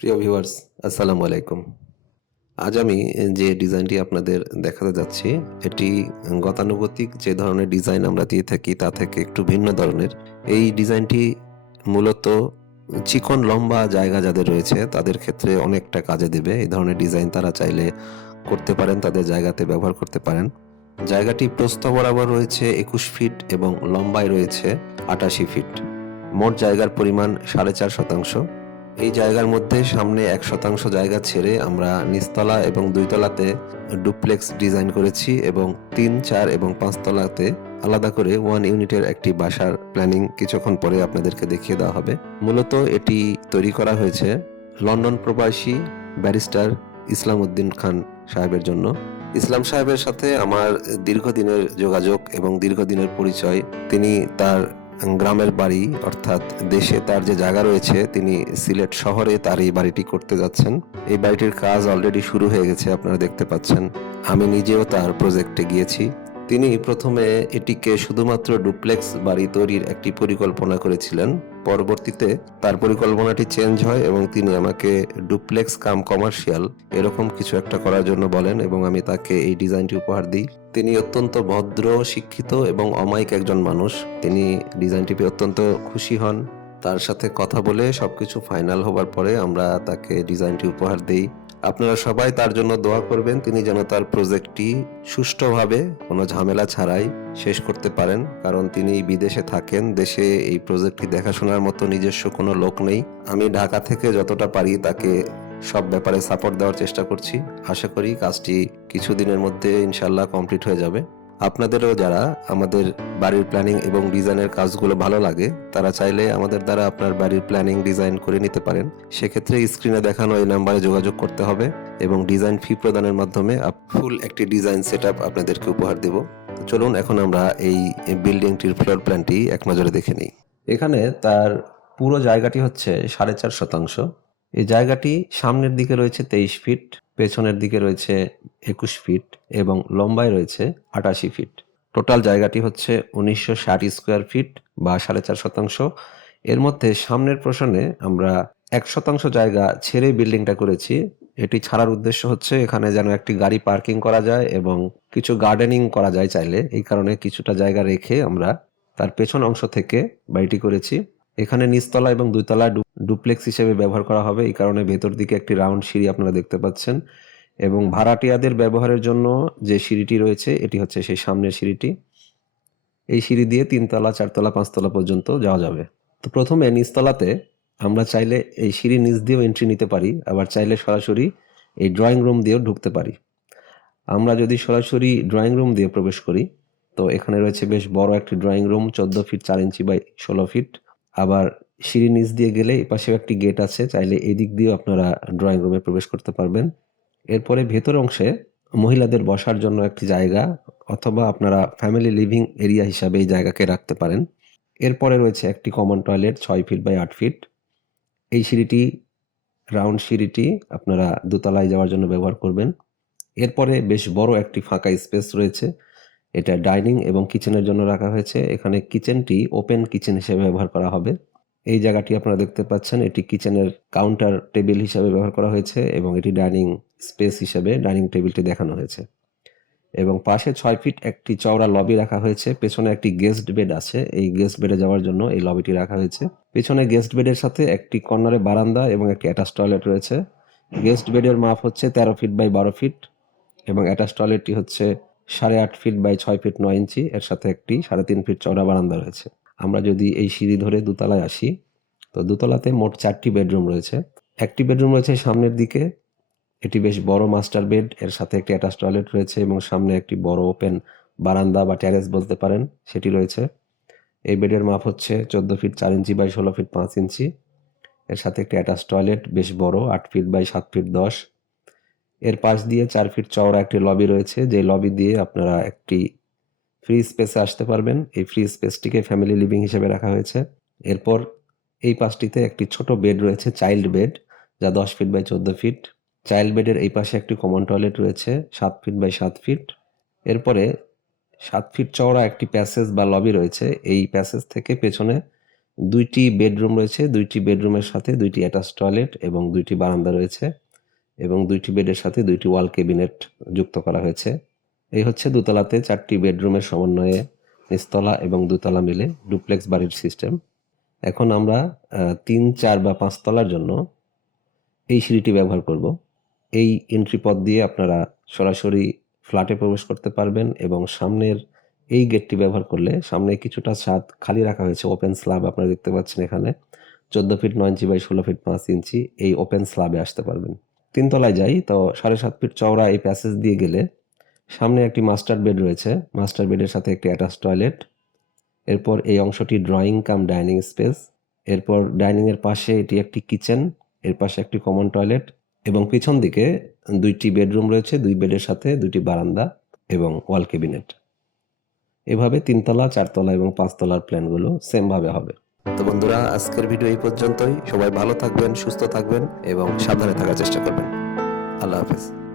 প্রিয় ভিউয়ার্স, আসসালামু আলাইকুম। আজ আমি যে ডিজাইনটি আপনাদের দেখাতে যাচ্ছি, এটি গতানুগতিক যে ধরনের ডিজাইন আমরা দিয়ে থাকি তা থেকে একটু ভিন্ন ধরনের। এই ডিজাইনটি মূলত চিকন লম্বা জায়গা যাদের রয়েছে, তাদের ক্ষেত্রে অনেকটা কাজে দেবে। এই ধরনের ডিজাইন তারা চাইলে করতে পারেন, তাদের জায়গাতে ব্যবহার করতে পারেন। জায়গাটি প্রস্থ বরাবর রয়েছে, একুশ ফিট এবং লম্বায় রয়েছে আটাশি ফিট। মোট জায়গার পরিমাণ সাড়ে চার শতাংশ। এই জায়গার মধ্যে সামনে এক শতাংশ জায়গা ছেড়ে আমরা নিচতলা এবং দুইতলাতে ডুপ্লেক্স ডিজাইন করেছি এবং তিন, চার এবং পাঁচতলাতে আলাদা করে ওয়ান ইউনিটের একটি বাসার প্ল্যানিং কিছুক্ষণ পরে আপনাদেরকে দেখিয়ে দেওয়া হবে। মূলত এটি তৈরি করা হয়েছে লন্ডন প্রবাসী ব্যারিস্টার ইসলাম উদ্দিন খান সাহেবের জন্য। ইসলাম সাহেবের সাথে আমার দীর্ঘদিনের যোগাযোগ এবং দীর্ঘদিনের পরিচয়, তিনি তার গ্রামের বাড়ি, অর্থাৎ দেশে তার যে জায়গা রয়েছে, তিনি সিলেট শহরে তার এই বাড়িটি করতে যাচ্ছেন। এই বাড়িটির কাজ অলরেডি শুরু হয়ে গেছে, আপনারা দেখতে পাচ্ছেন। আমি নিজেও তার প্রজেক্টে গিয়েছি। তিনি প্রথমে এটিকে শুধুমাত্র ডুপ্লেক্স বাড়ি তৈরির একটি পরিকল্পনা করেছিলেন। পরবর্তীতে তার পরিকল্পনাটি চেঞ্জ হয় এবং তিনি আমাকে ডুপ্লেক্স কাম কমার্শিয়াল এরকম কিছু একটা করার জন্য বলেন এবং আমি তাকে এই ডিজাইনটি উপহার দিই। তিনি অত্যন্ত ভদ্র, শিক্ষিত এবং অমায়িক একজন মানুষ। তিনি ডিজাইনটি পেয়ে অত্যন্ত খুশি হন। তার সাথে কথা বলে সবকিছু ফাইনাল হবার পরে আমরা তাকে ডিজাইনটি উপহার দেই। আপনারা সবাই তার জন্য দোয়া করবেন, তিনি যেন তার প্রজেক্টটি সুষ্ঠুভাবে কোনো ঝামেলা ছাড়াই শেষ করতে পারেন। কারণ তিনি বিদেশে থাকেন, দেশে এই প্রজেক্টটি দেখাশোনার মতো নিজস্ব কোনো লোক নেই। আমি ঢাকা থেকে যতটা পারি তাকে সব ব্যাপারে সাপোর্ট দেওয়ার চেষ্টা করছি। আশা করি কাজটি কিছুদিনের মধ্যে ইনশাল্লাহ কমপ্লিট হয়ে যাবে। আপনাদেরও যারা আমাদের বাড়ির প্ল্যানিং এবং ডিজাইনের কাজগুলো ভালো লাগে, তারা চাইলে আমাদের দ্বারা আপনার বাড়ির প্ল্যানিং ডিজাইন করে নিতে পারেন। সেক্ষেত্রে স্ক্রিনে দেখানো এই নাম্বারে যোগাযোগ করতে হবে এবং ডিজাইন ফি প্রদানের মাধ্যমে ফুল একটি ডিজাইন সেট আপনাদেরকে উপহার দেব। চলুন এখন আমরা এই বিল্ডিংটির ফ্লোর প্ল্যানটি এক নজরে দেখে নিই। এখানে তার পুরো জায়গাটি হচ্ছে সাড়ে চার শতাংশ। এই জায়গাটি সামনের দিকে রয়েছে তেইশ ফিট, পেছনের দিকে রয়েছে একুশ ফিট এবং লম্বায় রয়েছে আটাশি ফিট। টোটাল জায়গাটি হচ্ছে উনিশশো ষাট স্কোয়ার ফিট বা সাড়ে চার শতাংশ। এর মধ্যে সামনের প্রশ্নে আমরা এক শতাংশ জায়গা ছেড়ে বিল্ডিংটা করেছি। এটি ছাড়ার উদ্দেশ্য হচ্ছে এখানে যেন একটি গাড়ি পার্কিং করা যায় এবং কিছু গার্ডেনিং করা যায় চাইলে। এই কারণে কিছুটা জায়গা রেখে আমরা তার পেছন অংশ থেকে বাড়িটি করেছি। এখানে নিচতলা এবং দুইতলা ডুপ্লেক্স হিসেবে ব্যবহার করা হবে। এই কারণে ভেতর দিকে একটি রাউন্ড সিঁড়ি আপনারা দেখতে পাচ্ছেন। এবং ভাড়াটিয়াদের ব্যবহারের জন্য যে সিঁড়িটি রয়েছে, এটি হচ্ছে সেই সামনের সিঁড়িটি। এই সিঁড়ি দিয়ে তিনতলা, চারতলা, পাঁচতলা পর্যন্ত যাওয়া যাবে। তো প্রথমে নিচতলাতে আমরা চাইলে এই সিঁড়ি নিচ দিয়েও এন্ট্রি নিতে পারি, আবার চাইলে সরাসরি এই ড্রয়িং রুম দিয়েও ঢুকতে পারি। আমরা যদি সরাসরি ড্রয়িং রুম দিয়ে প্রবেশ করি, তো এখানে রয়েছে বেশ বড় একটি ড্রয়িং রুম চোদ্দ ফিট চার ইঞ্চি বাই ষোলো ফিট আবার সিঁড়ি নিচ দিয়ে গেলে এই পাশেও একটি গেট আছে, চাইলে এই দিক দিয়েও আপনারা ড্রয়িং রুমে প্রবেশ করতে পারবেন। এরপরে ভেতর অংশে মহিলাদের বসার জন্য একটি জায়গা অথবা আপনারা ফ্যামিলি লিভিং এরিয়া হিসাবে এই জায়গাকে রাখতে পারেন। এরপরে রয়েছে একটি কমন টয়লেট ছয় ফিট বাই আট ফিট এই সিঁড়িটি রাউন্ড সিঁড়িটি আপনারা দোতলায় যাওয়ার জন্য ব্যবহার করবেন। এরপরে বেশ বড় একটি ফাঁকা স্পেস রয়েছে। এটা ডাইনিং এবং কিচেনের জন্য রাখা হয়েছে। এখানে কিচেনটি ওপেন কিচেন হিসেবে ব্যবহার করা হবে। এই জায়গাটি আপনারা দেখতে পাচ্ছেন, এটি কিচেনের কাউন্টার টেবিল হিসাবে ব্যবহার করা হয়েছে এবং এটি ডাইনিং স্পেস হিসেবে ডাইনিং টেবিলটি দেখানো হয়েছে। এবং পাশে ছয় ফিট একটি চওড়া লবি রাখা হয়েছে। পেছনে একটি গেস্ট বেড আছে। এই গেস্ট বেডে যাওয়ার জন্য এই লবিটি রাখা হয়েছে। পেছনে গেস্ট বেডের সাথে একটি কর্নারে বারান্দা এবং একটি অ্যাটাচ টয়লেট রয়েছে। গেস্ট বেডের মাপ হচ্ছে তেরো ফিট বাই বারো ফিট এবং অ্যাটাচ টয়লেটটি হচ্ছে সাড়ে আট ফিট বাই ছয় ফিট নয় ইঞ্চি এর সাথে একটি সাড়ে তিন ফিট চওড়া বারান্দা রয়েছে। আমরা যদি এই সিঁড়ি ধরে দোতলায় আসি, তো দোতলাতে মোট চারটি বেডরুম রয়েছে। একটি বেডরুম রয়েছে সামনের দিকে, এটি বেশ বড় মাস্টার বেড এর সাথে একটি অ্যাটাচ টয়লেট রয়েছে এবং সামনে একটি বড় ওপেন বারান্দা বা ট্যারেস বলতে পারেন, সেটি রয়েছে। এই বেডের মাপ হচ্ছে চোদ্দ ফিট চার ইঞ্চি বাই ষোলো ফিট পাঁচ ইঞ্চি এর সাথে একটি অ্যাটাচ টয়লেট বেশ বড়, আট ফিট বাই সাত ফিট দশ। এর পাশ দিয়ে চার ফিট চওড়া একটি লবি রয়েছে। যে লবি দিয়ে আপনারা একটি ফ্রি স্পেসে আসতে পারবেন। এই ফ্রি স্পেসটিকে ফ্যামিলি লিভিং হিসেবে রাখা হয়েছে। এরপর এই পাশটিতে একটি ছোট বেড রয়েছে চাইল্ড বেড যা দশ ফিট বাই চোদ্দ ফিট। চাইল্ড বেডের এই পাশে একটি কমন টয়লেট রয়েছে, সাত ফিট বাই সাত ফিট। এরপরে সাত ফিট চওড়া একটি প্যাসেজ বা লবি রয়েছে। এই প্যাসেজ থেকে পেছনে দুইটি বেডরুম রয়েছে। দুইটি বেডরুমের সাথে দুইটি অ্যাটাচ টয়লেট এবং দুইটি বারান্দা রয়েছে। এবং দুইটি বেডের সাথে দুইটি ওয়াল কেবিনেট যুক্ত করা হয়েছে। এই হচ্ছে দোতলাতে চারটি বেডরুমের সমন্বয়ে নিচতলা এবং দুতলা মিলে ডুপ্লেক্স বাড়ির সিস্টেম। এখন আমরা তিন, চার বা পাঁচতলার জন্য এই সিঁড়িটি ব্যবহার করব। এই এন্ট্রি পথ দিয়ে আপনারা সরাসরি ফ্ল্যাটে প্রবেশ করতে পারবেন এবং সামনের এই গেটটি ব্যবহার করলে সামনে কিছুটা ছাদ খালি রাখা হয়েছে ওপেন স্ল্যাব আপনারা দেখতে পাচ্ছেন এখানে। চোদ্দ ফিট নয় ইঞ্চি বাই ষোলো ফিট পাঁচ ইঞ্চি এই ওপেন স্ল্যাবে আসতে পারবেন। তিনতলায় যাই, তো সাড়ে সাত ফিট চওড়া এই প্যাসেজ দিয়ে গেলে সামনে একটি মাস্টার বেড রয়েছে। মাস্টার বেডের সাথে একটি অ্যাটাচ টয়লেট। এরপর এই অংশটি ড্রয়িং কাম ডাইনিং স্পেস। এরপর ডাইনিং এর পাশে এটি একটি কিচেন, এর পাশে একটি কমন টয়লেট এবং পিছন দিকে দুইটি বেডরুম রয়েছে, দুই বেডের সাথে দুইটি বারান্দা এবং ওয়াল ক্যাবিনেট। এভাবে তিনতলা, চারতলা এবং পাঁচতলার প্ল্যানগুলো সেমভাবে হবে। তো বন্ধুরা, আজকের ভিডিও এই পর্যন্তই। সবাই ভালো থাকবেন, সুস্থ থাকবেন এবং সাবধানে থাকার চেষ্টা করবেন। আল্লাহ হাফেজ।